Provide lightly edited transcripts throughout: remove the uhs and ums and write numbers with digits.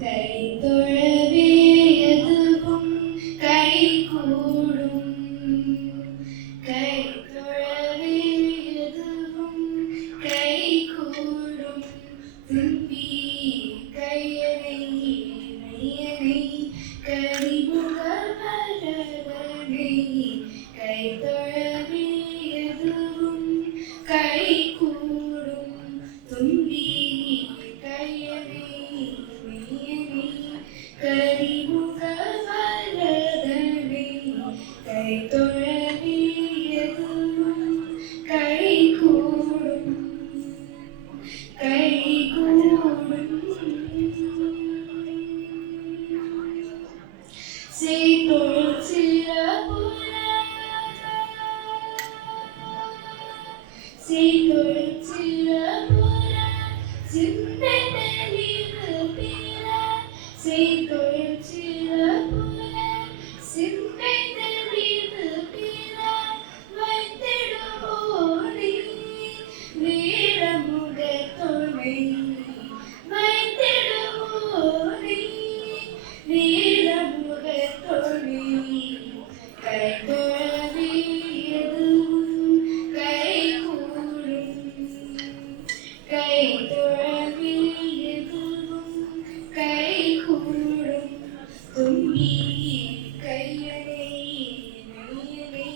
கைதொழவே எதுவும் கைகூடும். கைதொழவே எதுவும் கைகூடும். தும்பி கையனை மையனை கரிமுக வரதனை கைதொழவே எதுவும் கைகூடும். தும்பி கையனை கரிமுக வரதனை கைதொழவே எதுவும் கைகூடும். கைகூடும். செய்தொழில் சிறப்புற செய்தொழில் சிறப்புற சிந்தை தெளிவு பிற செய்தொழில் சிறப்புற சிந்தை தெளிவு பிற வைத்திடுவோனே வீரமுக துணை வைத்திடுவோனே வீரமுக துணை கைதொழவே எதுவும் கைகூடும். கைதொழவே எதுவும் கைகூடும். தும்பி கையனை மையனை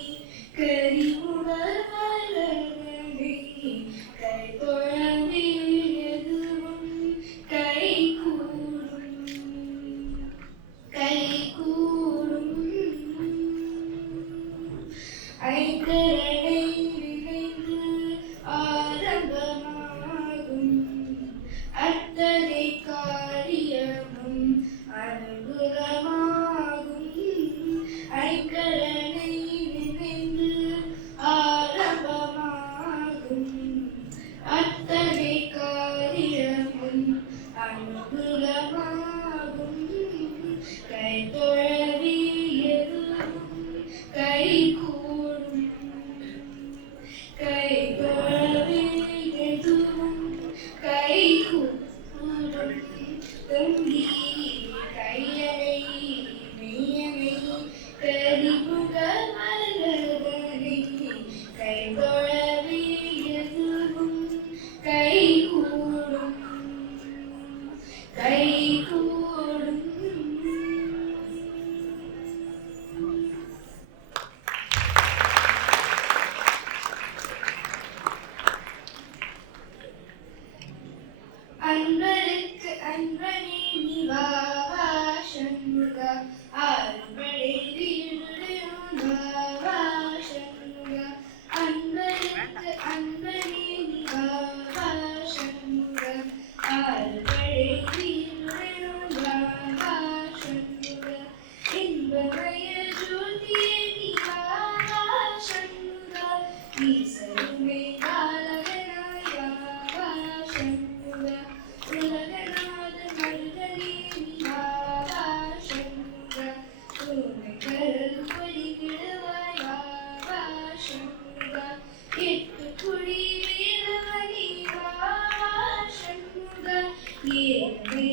கரிமுக வரதனை கைதொழவே எதுவும் கைகூடும். கைகூடும். ஐங்கரனை நினைந்து ஆரம்பமாகும் அத்தனை காரியமும் அனுகூலமாகும். ஐங்கரனை நினைந்து ஆரம்பமாகும் அத்தனை காரியமும் அனுகூலமாகும். கைதொழவே எதுவும் கைகூடும். கைதொழவே எதுவும் கைகூடும். தும்பி கையனை மையனை கரிமுக வரதனை கைதொழவே எதுவும் கைகூடும். கைகூடும். அன்பருக்கு அன்பனே நிவா சண்முக அன்படை வீடுவா சண்முக அன்பருக்கு அன்பனே நிவா சண்முக அன்படை வீடுவா சண்முக இன்பமய ஜோதியே நிவா சண்முக ஈசருமே காலகனாயா சண்முக உலகநாத மருதனே நிவா சண்முக உன்னைக்கருள் பலிகிடுவாயா சண்முக எட்டு குடி வேலவனே சண்முக ஏழை